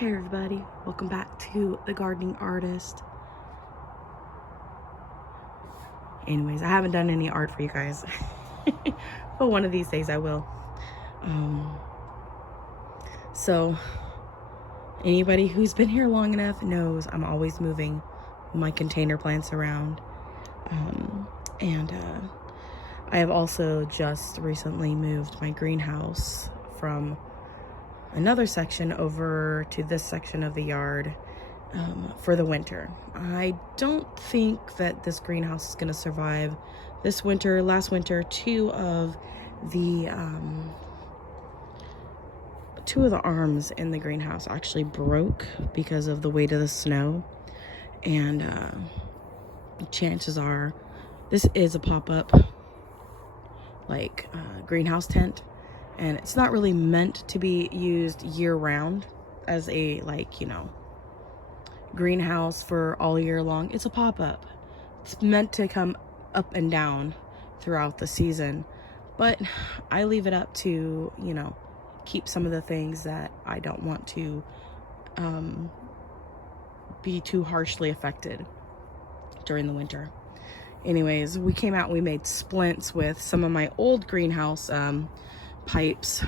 Hey everybody, welcome back to The Gardening Artist. Anyways, I haven't done any art for you guys, but one of these days I will. So anybody who's been here long enough knows I'm always moving my container plants around. I have also just recently moved my greenhouse from another section over to this section of the yard for the winter. I don't think that this greenhouse is going to survive this winter. Last winter, two of the arms in the greenhouse actually broke because of the weight of the snow, and chances are this is a pop-up greenhouse tent, and it's not really meant to be used year-round as a greenhouse for all year long. It's a pop-up. It's meant to come up and down throughout the season, but I leave it up to keep some of the things that I don't want to be too harshly affected during the winter. Anyways, we came out, we made splints with some of my old greenhouse pipes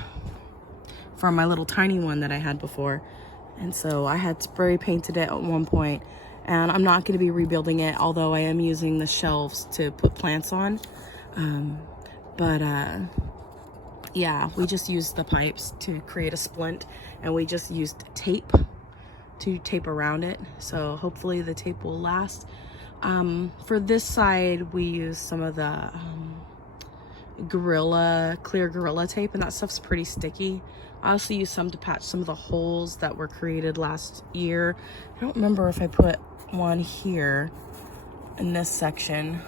from my little tiny one that I had before. And so I had spray painted it at one point, and I'm not going to be rebuilding it, although I am using the shelves to put plants on. Yeah, we just used the pipes to create a splint, and we just used tape to tape around it. So hopefully the tape will last. For this side, we used some of the clear Gorilla tape, and that stuff's pretty sticky. I also used some to patch some of the holes that were created last year. I don't remember if I put one here in this section,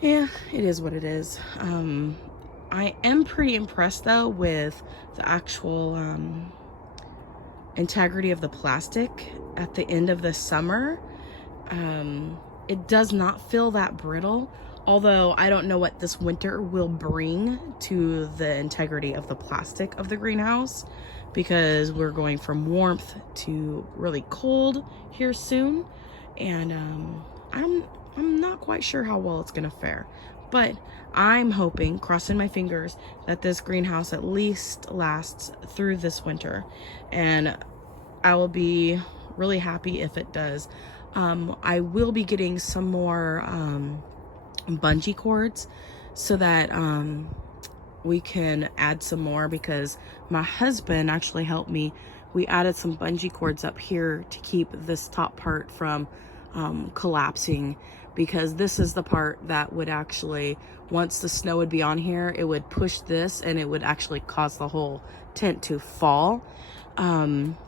yeah, it is what it is. I am pretty impressed though with the actual integrity of the plastic at the end of the summer. It does not feel that brittle, although I don't know what this winter will bring to the integrity of the plastic of the greenhouse, because we're going from warmth to really cold here soon, and I'm not quite sure how well it's gonna fare. But I'm hoping, crossing my fingers, that this greenhouse at least lasts through this winter, and I will be really happy if it does. I will be getting some more bungee cords so that we can add some more, because my husband actually helped me. We added some bungee cords up here to keep this top part from collapsing, because this is the part that would actually, once the snow would be on here, it would push this and it would actually cause the whole tent to fall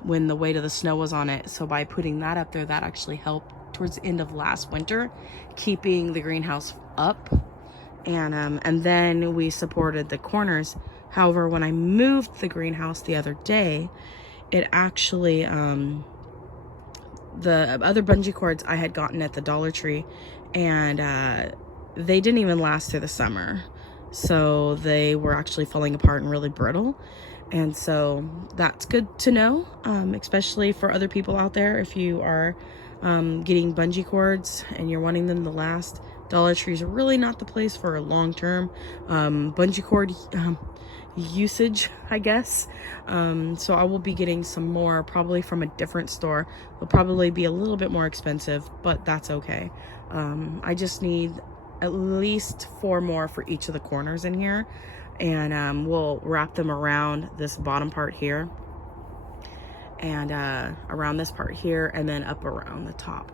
when the weight of the snow was on it. So by putting that up there, that actually helped towards the end of last winter, keeping the greenhouse up, and then we supported the corners. However, when I moved the greenhouse the other day, it actually the other bungee cords I had gotten at the Dollar Tree, and they didn't even last through the summer, so they were actually falling apart and really brittle. And so that's good to know, especially for other people out there. If you are getting bungee cords and you're wanting them to last, Dollar Tree is really not the place for a long-term bungee cord usage, I guess. So I will be getting some more, probably from a different store. They'll probably be a little bit more expensive, but that's okay. I just need at least 4 more for each of the corners in here, and we'll wrap them around this bottom part here, and around this part here, and then up around the top.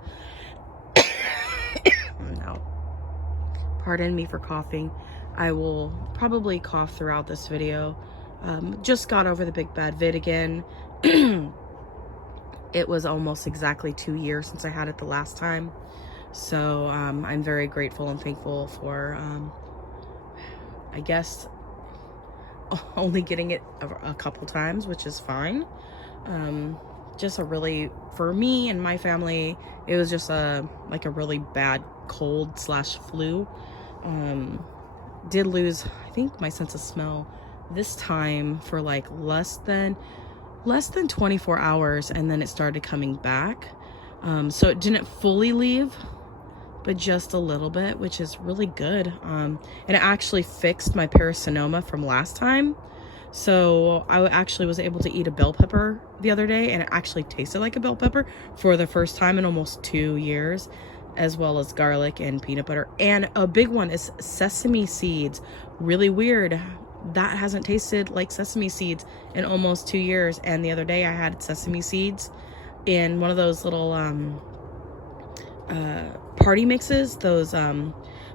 No, pardon me for coughing. I will probably cough throughout this video. Just got over the big bad vid again. It was almost exactly 2 years since I had it the last time, so I'm very grateful and thankful for I guess only getting it a couple times, which is fine. Just a really, for me and my family, it was just a really bad cold / flu. Did lose, I think, my sense of smell this time for like less than 24 hours, and then it started coming back. So it didn't fully leave, but just a little bit, which is really good. And it actually fixed my paracenoma from last time. So I actually was able to eat a bell pepper the other day, and it actually tasted like a bell pepper for the first time in almost 2 years, as well as garlic and peanut butter. And a big one is sesame seeds. Really weird. That hasn't tasted like sesame seeds in almost 2 years. And the other day I had sesame seeds in one of those little party mixes, those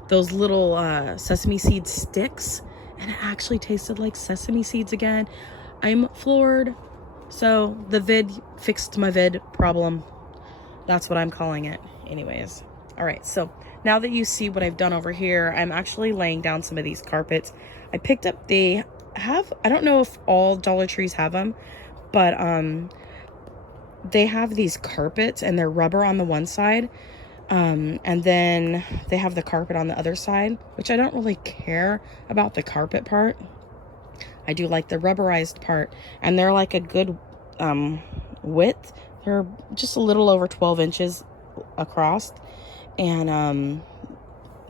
little sesame seed sticks, and it actually tasted like sesame seeds again. I'm floored. So the vid fixed my vid problem. That's what I'm calling it. Anyways, all right, so now that you see what I've done over here, I'm actually laying down some of these carpets. I picked up, I don't know if all Dollar Trees have them, but they have these carpets, and they're rubber on the one side, and then they have the carpet on the other side, which I don't really care about the carpet part. I do like the rubberized part, and they're like a good width. They're just a little over 12 inches across, and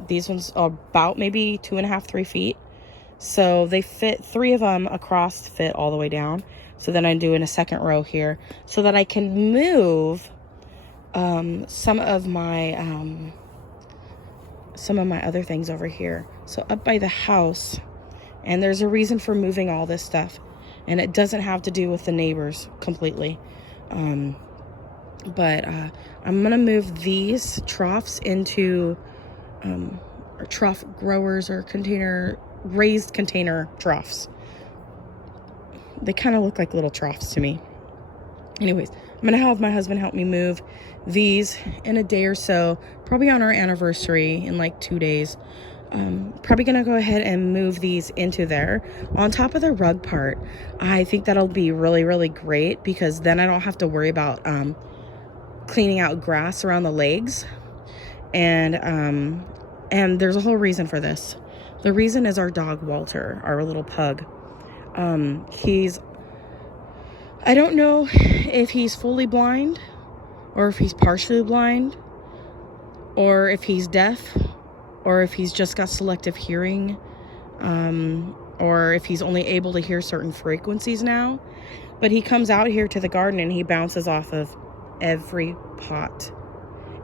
these ones are about maybe 2.5, 3 feet. So they fit, 3 of them across fit all the way down. So then I'm doing a second row here so that I can move some of my other things over here. So up by the house, and there's a reason for moving all this stuff, and it doesn't have to do with the neighbors completely. But I'm gonna move these troughs into or trough growers, or raised container troughs. They kind of look like little troughs to me. Anyways, I'm gonna have my husband help me move these in a day or so, probably on our anniversary in like 2 days. Probably gonna go ahead and move these into there on top of the rug part. I think that'll be really, really great, because then I don't have to worry about cleaning out grass around the legs. And there's a whole reason for this. The reason is our dog Walter, our little pug. I don't know if he's fully blind, or if he's partially blind, or if he's deaf, or if he's just got selective hearing, or if he's only able to hear certain frequencies now. But he comes out here to the garden, and he bounces off of every pot,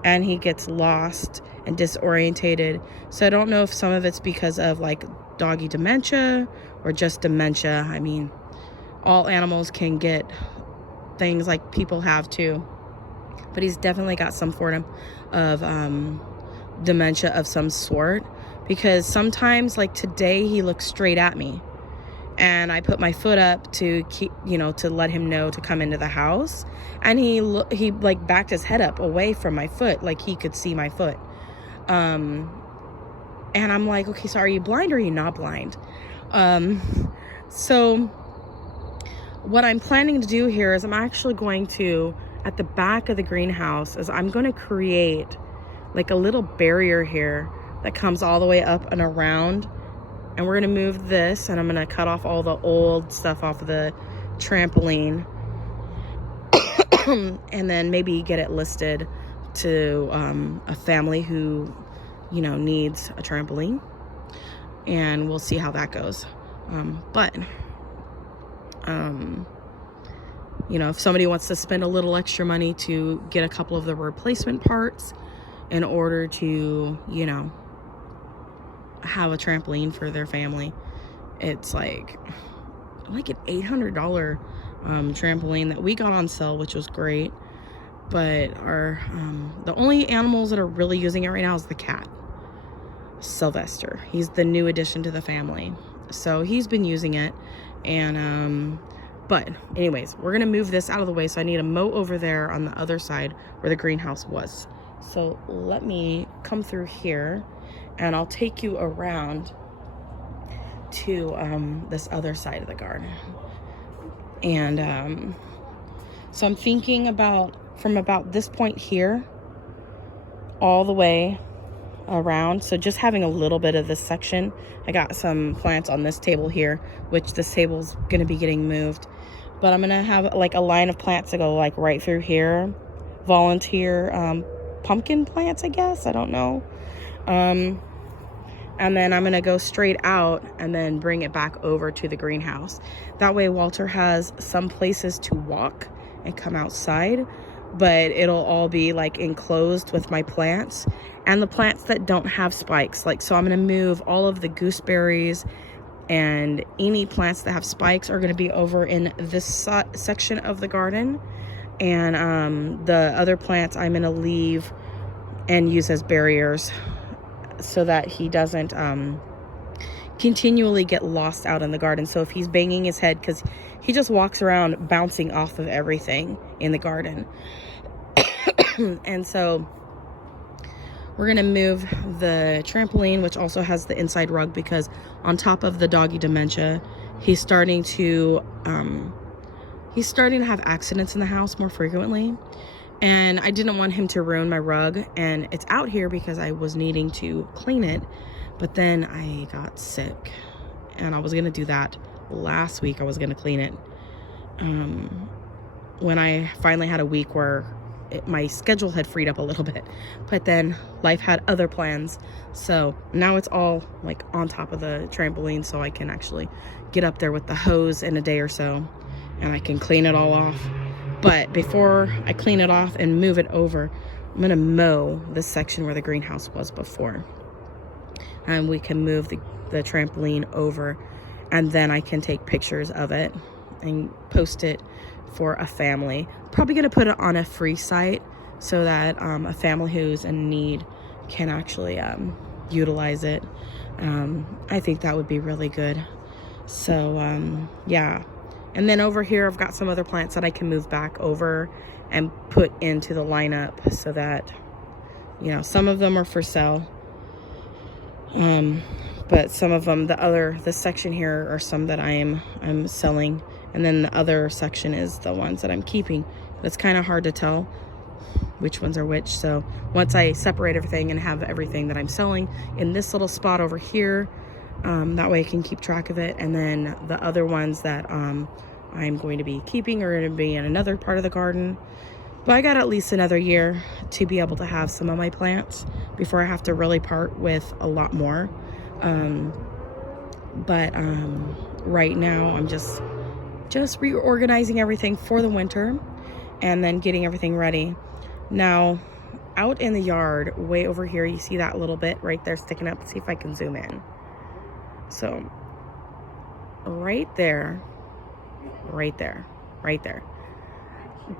and he gets lost and disorientated. So I don't know if some of it's because of like doggy dementia or just dementia. I mean, all animals can get things like people have too, but he's definitely got some form of dementia of some sort, because sometimes, like today, he looks straight at me, and I put my foot up to keep, to let him know to come into the house, and he like backed his head up away from my foot, like he could see my foot. And I'm like, okay, so are you blind or are you not blind? So what I'm planning to do here is I'm actually going to, at the back of the greenhouse, is I'm going to create like a little barrier here that comes all the way up and around. And we're going to move this, and I'm going to cut off all the old stuff off of the trampoline. And then maybe get it listed to a family who, needs a trampoline. And we'll see how that goes. If somebody wants to spend a little extra money to get a couple of the replacement parts in order to, have a trampoline for their family, it's like an $800 trampoline that we got on sale, which was great. But the only animals that are really using it right now is the cat, Sylvester. He's the new addition to the family, so he's been using it. And but anyways, we're gonna move this out of the way, so I need a moat over there on the other side where the greenhouse was. So let me come through here, and I'll take you around to this other side of the garden. And so I'm thinking about from about this point here all the way around. So just having a little bit of this section. I got some plants on this table here, which this table's going to be getting moved. But I'm going to have like a line of plants to go like right through here. Volunteer pumpkin plants, I guess. I don't know. And then I'm going to go straight out and then bring it back over to the greenhouse. That way Walter has some places to walk and come outside, but it'll all be like enclosed with my plants and the plants that don't have spikes. Like, so I'm going to move all of the gooseberries, and any plants that have spikes are going to be over in this section of the garden. And the other plants I'm going to leave and use as barriers so that he doesn't continually get lost out in the garden. So if he's banging his head, because he just walks around bouncing off of everything in the garden. And so we're going to move the trampoline, which also has the inside rug, because on top of the doggy dementia, he's starting to have accidents in the house more frequently. And I didn't want him to ruin my rug, and it's out here because I was needing to clean it, but then I got sick, and I was going to do that last week. I was going to clean it when I finally had a week where my schedule had freed up a little bit, but then life had other plans. So now it's all like on top of the trampoline, so I can actually get up there with the hose in a day or so, and I can clean it all off. But before I clean it off and move it over, I'm going to mow this section where the greenhouse was before. And we can move the trampoline over, and then I can take pictures of it and post it for a family. Probably going to put it on a free site so that a family who's in need can actually utilize it. I think that would be really good. So yeah. And then over here, I've got some other plants that I can move back over and put into the lineup so that, you know, some of them are for sale. But some of them, this section here are some that I'm selling. And then the other section is the ones that I'm keeping. It's kind of hard to tell which ones are which. So once I separate everything and have everything that I'm selling in this little spot over here, that way I can keep track of it. And then the other ones that I'm going to be keeping are going to be in another part of the garden. But I got at least another year to be able to have some of my plants before I have to really part with a lot more. But right now I'm just reorganizing everything for the winter and then getting everything ready. Now, out in the yard, way over here, you see that little bit right there sticking up. Let's see if I can zoom in. So right there,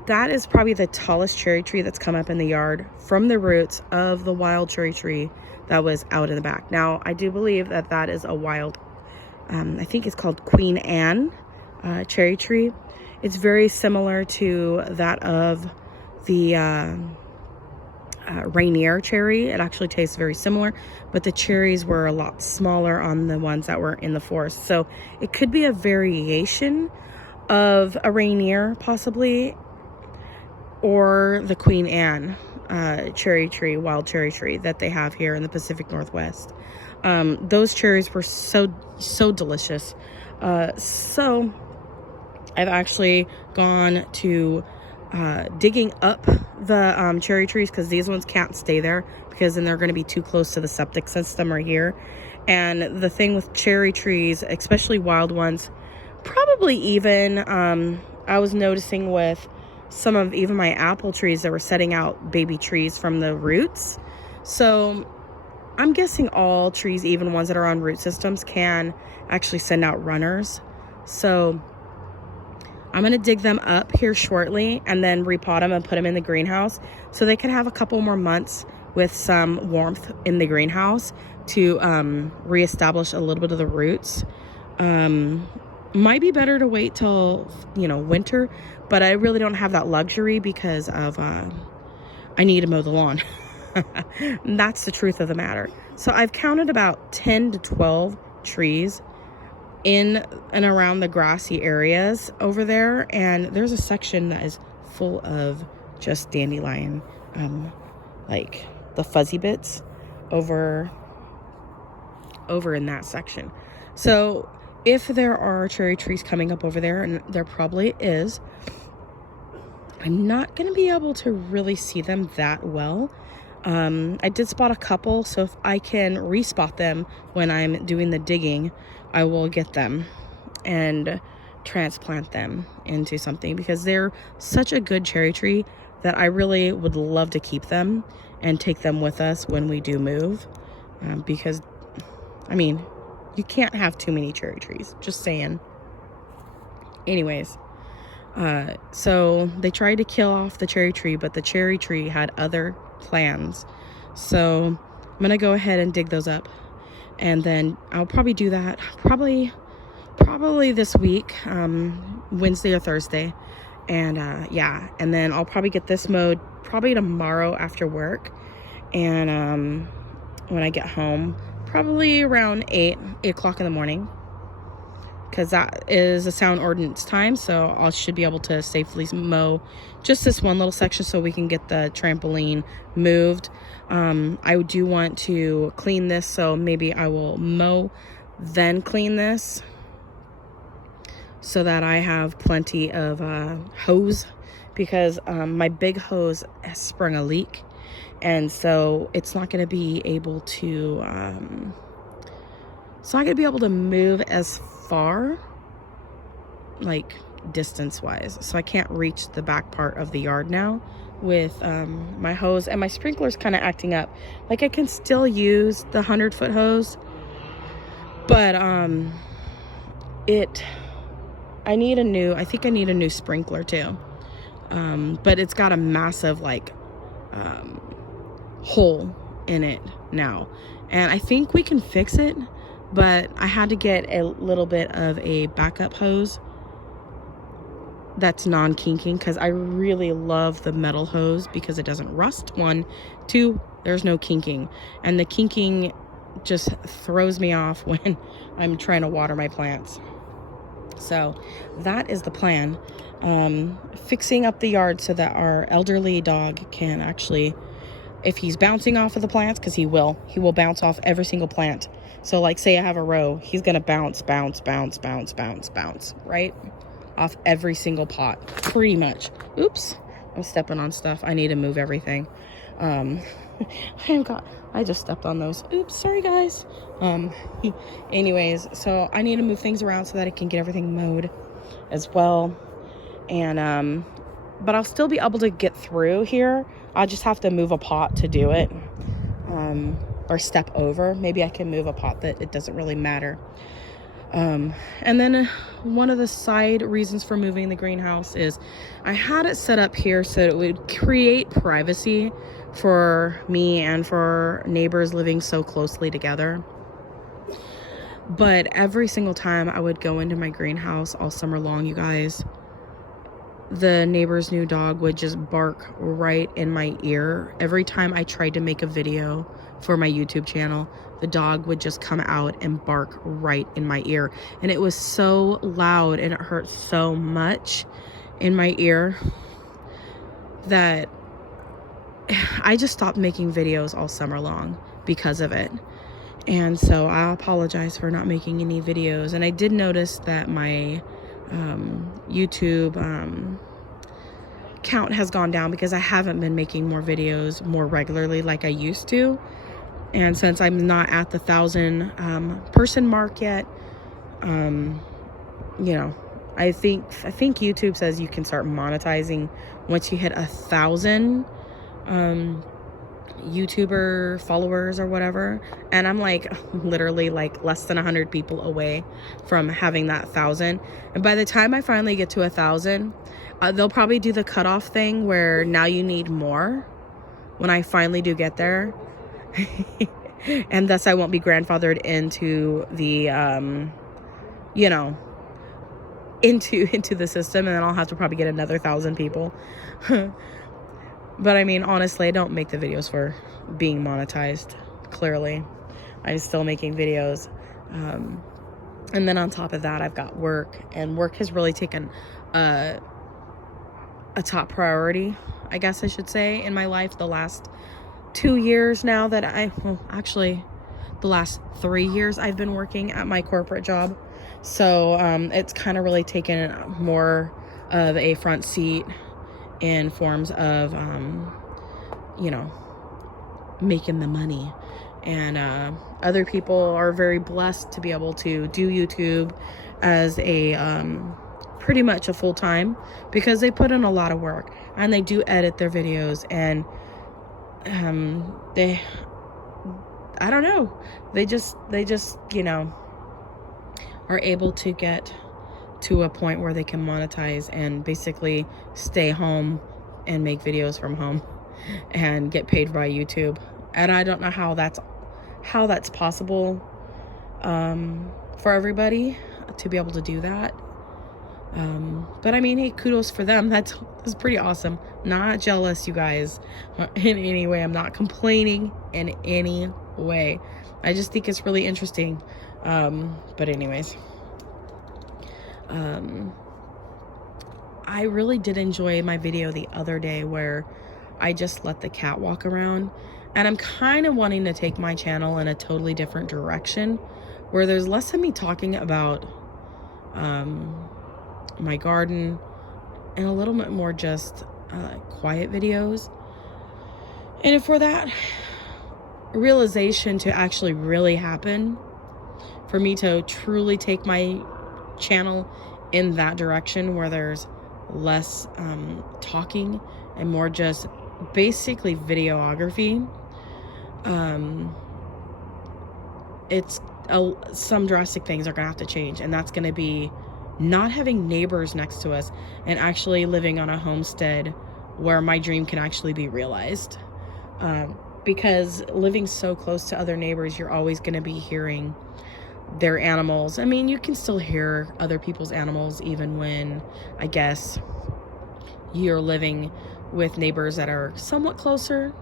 that is probably the tallest cherry tree that's come up in the yard from the roots of the wild cherry tree that was out in the back. Now, I do believe that that is a wild, I think it's called Queen Anne cherry tree. It's very similar to that of the Rainier cherry. It actually tastes very similar, but the cherries were a lot smaller on the ones that were in the forest. So it could be a variation of a Rainier possibly, or the Queen Anne cherry tree, wild cherry tree that they have here in the Pacific Northwest. Those cherries were so delicious. So I've actually gone to digging up the cherry trees, because these ones can't stay there because then they're going to be too close to the septic system right here. And the thing with cherry trees, especially wild ones, probably even I was noticing with some of even my apple trees that were setting out baby trees from the roots. So I'm guessing all trees, even ones that are on root systems, can actually send out runners. So I'm going to dig them up here shortly and then repot them and put them in the greenhouse so they could have a couple more months with some warmth in the greenhouse to reestablish a little bit of the roots. Might be better to wait till, winter, but I really don't have that luxury because of I need to mow the lawn. That's the truth of the matter. So I've counted about 10 to 12 trees in and around the grassy areas over there, and there's a section that is full of just dandelion, like the fuzzy bits. over in that section. So if there are cherry trees coming up over there, and there probably is, I'm not going to be able to really see them that well. I did spot a couple, so if I can respot them when I'm doing the digging, I will get them and transplant them into something, because they're such a good cherry tree that I really would love to keep them and take them with us when we do move. Because, I mean, you can't have too many cherry trees, just saying. Anyways, so they tried to kill off the cherry tree, but the cherry tree had other plans. So I'm gonna go ahead and dig those up, and then I'll probably do that probably this week, Wednesday or Thursday. And yeah, and then I'll probably get this mowed probably tomorrow after work, and when I get home, probably around 8 o'clock in the morning, because that is a sound ordinance time. So I should be able to safely mow just this one little section so we can get the trampoline moved. I do want to clean this, so maybe I will mow, then clean this, so that I have plenty of hose, because my big hose has sprung a leak, and so it's not going to be able to move as far, like distance wise. So I can't reach the back part of the yard now with my hose, and my sprinkler's kind of acting up. Like, I can still use the 100-foot hose, but I think I need a new sprinkler too. But it's got a massive hole in it now, and I think we can fix it, but I had to get a little bit of a backup hose that's non-kinking, because I really love the metal hose because it doesn't rust. 1, 2, there's no kinking, and the kinking just throws me off when I'm trying to water my plants. So that is the plan. Fixing up the yard so that our elderly dog can actually, if he's bouncing off of the plants, because he will bounce off every single plant. So like, say I have a row, he's gonna bounce right off every single pot, pretty much. Oops, I'm stepping on stuff. I need to move everything. I just stepped on those. Oops, sorry guys. Anyways, so I need to move things around so that I can get everything mowed as well. And but I'll still be able to get through here. I'll just have to move a pot to do it, or step over. Maybe I can move a pot that it doesn't really matter. And then one of the side reasons for moving the greenhouse is I had it set up here so it would create privacy for me and for neighbors living so closely together. But every single time I would go into my greenhouse all summer long, you guys, the neighbor's new dog would just bark right in my ear. Every time I tried to make a video for my YouTube channel, the dog would just come out and bark right in my ear. And it was so loud and it hurt so much in my ear that I just stopped making videos all summer long because of it. And so I apologize for not making any videos. And I did notice that my YouTube count has gone down because I haven't been making more videos more regularly like I used to. And since I'm not at the 1,000 person mark yet, you know, I think YouTube says you can start monetizing once you hit 1,000 YouTuber followers or whatever. And I'm like literally like less than 100 people away from having that 1,000. And by the time I finally get to 1,000, they'll probably do the cutoff thing where now you need more when I finally do get there. And thus I won't be grandfathered into the you know, into the system, and then I'll have to probably get another 1,000 people. But I mean, honestly, I don't make the videos for being monetized. Clearly, I'm still making videos. And then on top of that, I've got work, and work has really taken a top priority, I guess I should say, in my life the last 2 years now that well, actually the last 3 years I've been working at my corporate job. So it's kind of really taken more of a front seat in forms of, you know, making the money. And other people are very blessed to be able to do YouTube as a pretty much a full-time, because they put in a lot of work and they do edit their videos, and they, I don't know, they just you know, are able to get to a point where they can monetize and basically stay home and make videos from home and get paid by YouTube. And I don't know how that's possible for everybody to be able to do that. But I mean, hey, kudos for them. That's pretty awesome. Not jealous, you guys, in any way. I'm not complaining in any way. I just think it's really interesting. But anyways, I really did enjoy my video the other day where I just let the cat walk around, and I'm kind of wanting to take my channel in a totally different direction where there's less of me talking about my garden and a little bit more just quiet videos. And for that realization to actually really happen, for me to truly take my channel in that direction where there's less talking and more just basically videography, it's some drastic things are gonna have to change, and that's gonna be not having neighbors next to us and actually living on a homestead where my dream can actually be realized. Because living so close to other neighbors, you're always going to be hearing their animals. I mean, you can still hear other people's animals even when, I guess, you're living with neighbors that are somewhat closer,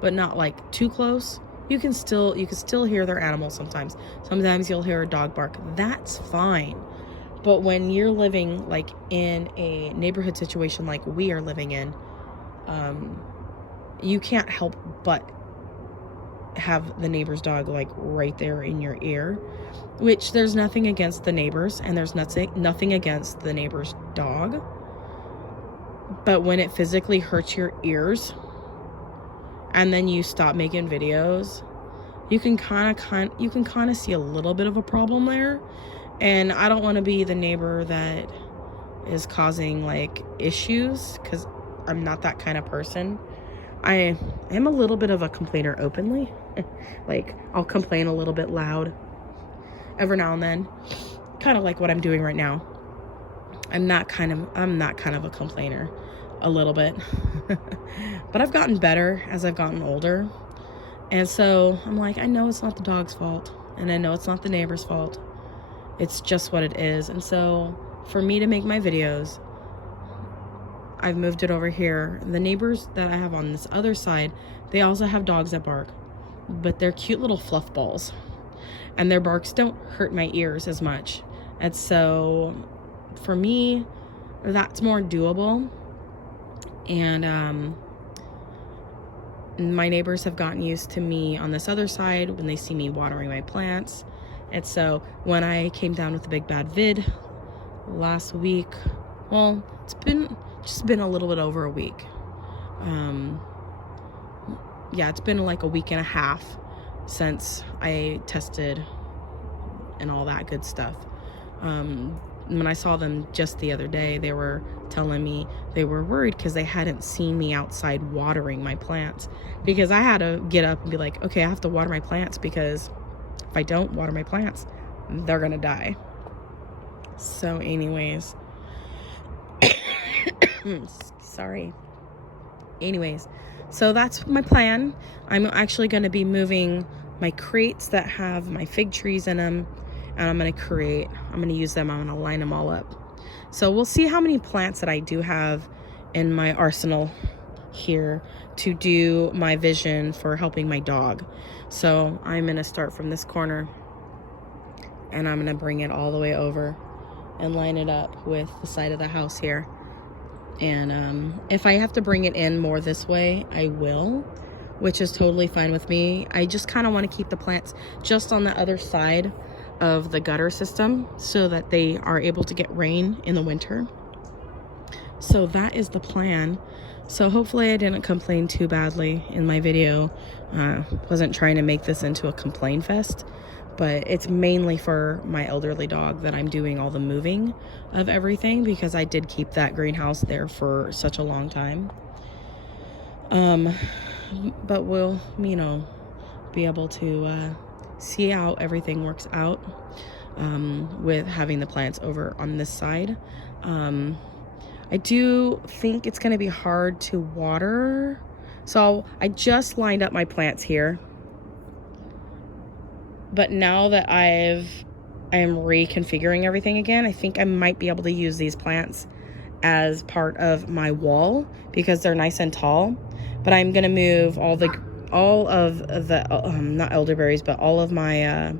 but not like too close. You can still hear their animals sometimes. Sometimes you'll hear a dog bark. That's fine. But when you're living like in a neighborhood situation like we are living in, you can't help but have the neighbor's dog like right there in your ear, which there's nothing against the neighbors and there's nothing against the neighbor's dog. But when it physically hurts your ears and then you stop making videos, you can kind of see a little bit of a problem there. And I don't want to be the neighbor that is causing like issues, because I'm not that kind of person. I am a little bit of a complainer openly. Like, I'll complain a little bit loud every now and then, kind of like what I'm doing right now. I'm not kind of a complainer, a little bit. But I've gotten better as I've gotten older. And so I'm like, I know it's not the dog's fault, and I know it's not the neighbor's fault. It's just what it is. And so for me to make my videos, I've moved it over here. The neighbors that I have on this other side, they also have dogs that bark, but they're cute little fluff balls, and their barks don't hurt my ears as much. And so for me, that's more doable. And my neighbors have gotten used to me on this other side when they see me watering my plants. And so when I came down with the big bad vid last week, well, it's been a little bit over a week. Yeah, it's been like a week and a half since I tested and all that good stuff. When I saw them just the other day, they were telling me they were worried because they hadn't seen me outside watering my plants, because I had to get up and be like, okay, I have to water my plants, because if I don't water my plants, they're gonna die. So anyways, sorry. Anyways, so that's my plan. I'm actually going to be moving my crates that have my fig trees in them, and I'm going to use them. I'm going to line them all up. So we'll see how many plants that I do have in my arsenal here to do my vision for helping my dog. So I'm going to start from this corner, and I'm going to bring it all the way over and line it up with the side of the house here. And if I have to bring it in more this way, I will. which is totally fine with me. I just kind of want to keep the plants just on the other side of the gutter system so that they are able to get rain in the winter. So that is the plan. So hopefully I didn't complain too badly in my video. Wasn't trying to make this into a complain fest, but it's mainly for my elderly dog that I'm doing all the moving of everything, because I did keep that greenhouse there for such a long time. But we'll, you know, be able to see how everything works out with having the plants over on this side. I do think it's going to be hard to water. So I just lined up my plants here. But now that I am reconfiguring everything again, I think I might be able to use these plants as part of my wall because they're nice and tall. But I'm going to move all of the not elderberries, but all of my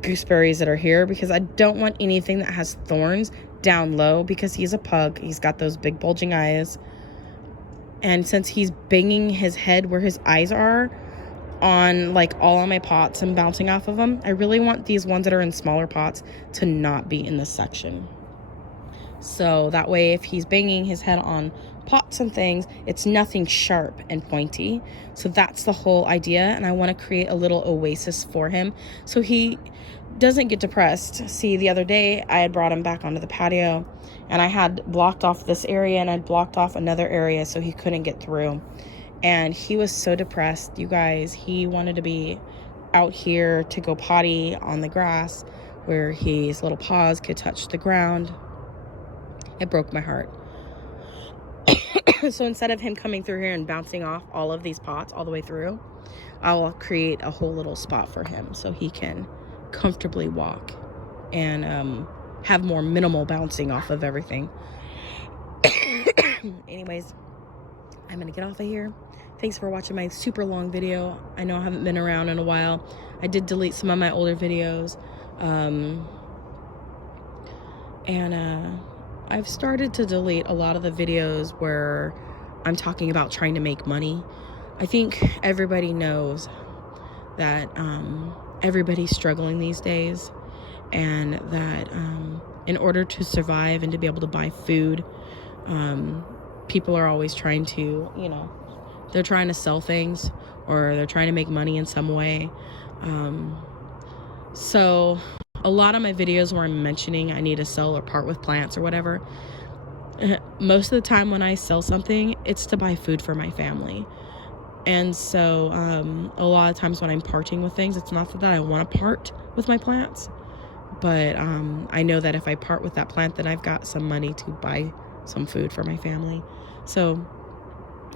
gooseberries that are here, because I don't want anything that has thorns down low, because he's a pug. He's got those big bulging eyes, and since he's banging his head where his eyes are on like all of my pots and bouncing off of them, I really want these ones that are in smaller pots to not be in this section. So that way, if he's banging his head on pots and things, it's nothing sharp and pointy. So that's the whole idea, and I want to create a little oasis for him so he doesn't get depressed. See, the other day I had brought him back onto the patio, and I had blocked off this area and I'd blocked off another area so he couldn't get through, and he was so depressed, you guys. He wanted to be out here to go potty on the grass where his little paws could touch the ground. It broke my heart. So instead of him coming through here and bouncing off all of these pots all the way through, I'll create a whole little spot for him so he can comfortably walk and have more minimal bouncing off of everything. Anyways, I'm gonna get off of here. Thanks for watching my super long video. I know I haven't been around in a while. I did delete some of my older videos, I've started to delete a lot of the videos where I'm talking about trying to make money. I think everybody knows that everybody's struggling these days, and that in order to survive and to be able to buy food, people are always trying to, you know, they're trying to sell things or they're trying to make money in some way. So a lot of my videos where I'm mentioning I need to sell or part with plants or whatever, most of the time when I sell something, it's to buy food for my family. And so a lot of times when I'm parting with things, it's not that I want to part with my plants, but I know that if I part with that plant, then I've got some money to buy some food for my family. So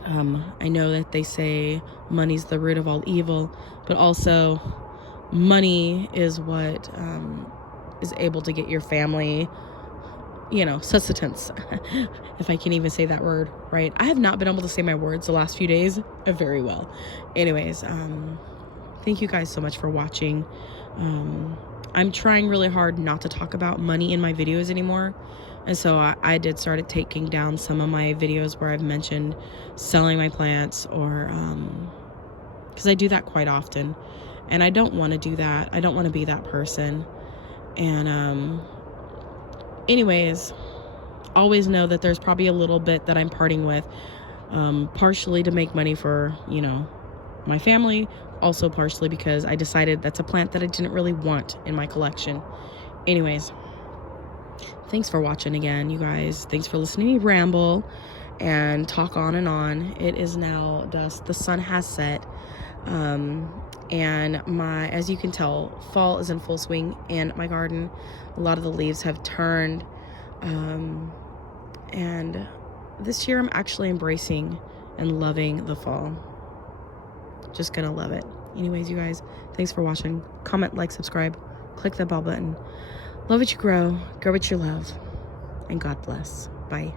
I know that they say money's the root of all evil, but also money is what is able to get your family, you know, sustenance, if I can even say that word right. I have not been able to say my words the last few days very well. Anyways, thank you guys so much for watching. I'm trying really hard not to talk about money in my videos anymore. And so I did start taking down some of my videos where I've mentioned selling my plants, or because I do that quite often. And I don't want to do that. I don't want to be that person. And anyways, always know that there's probably a little bit that I'm parting with, partially to make money for, you know, my family, also partially because I decided that's a plant that I didn't really want in my collection. Anyways, thanks for watching again, you guys. Thanks for listening to me ramble and talk on and on. It is now dusk. The sun has set. And as you can tell, fall is in full swing in my garden. A lot of the leaves have turned. And this year I'm actually embracing and loving the fall. Just gonna love it. Anyways, you guys, thanks for watching. Comment, like, subscribe, click that bell button. Love what you grow what you love, and God bless. Bye.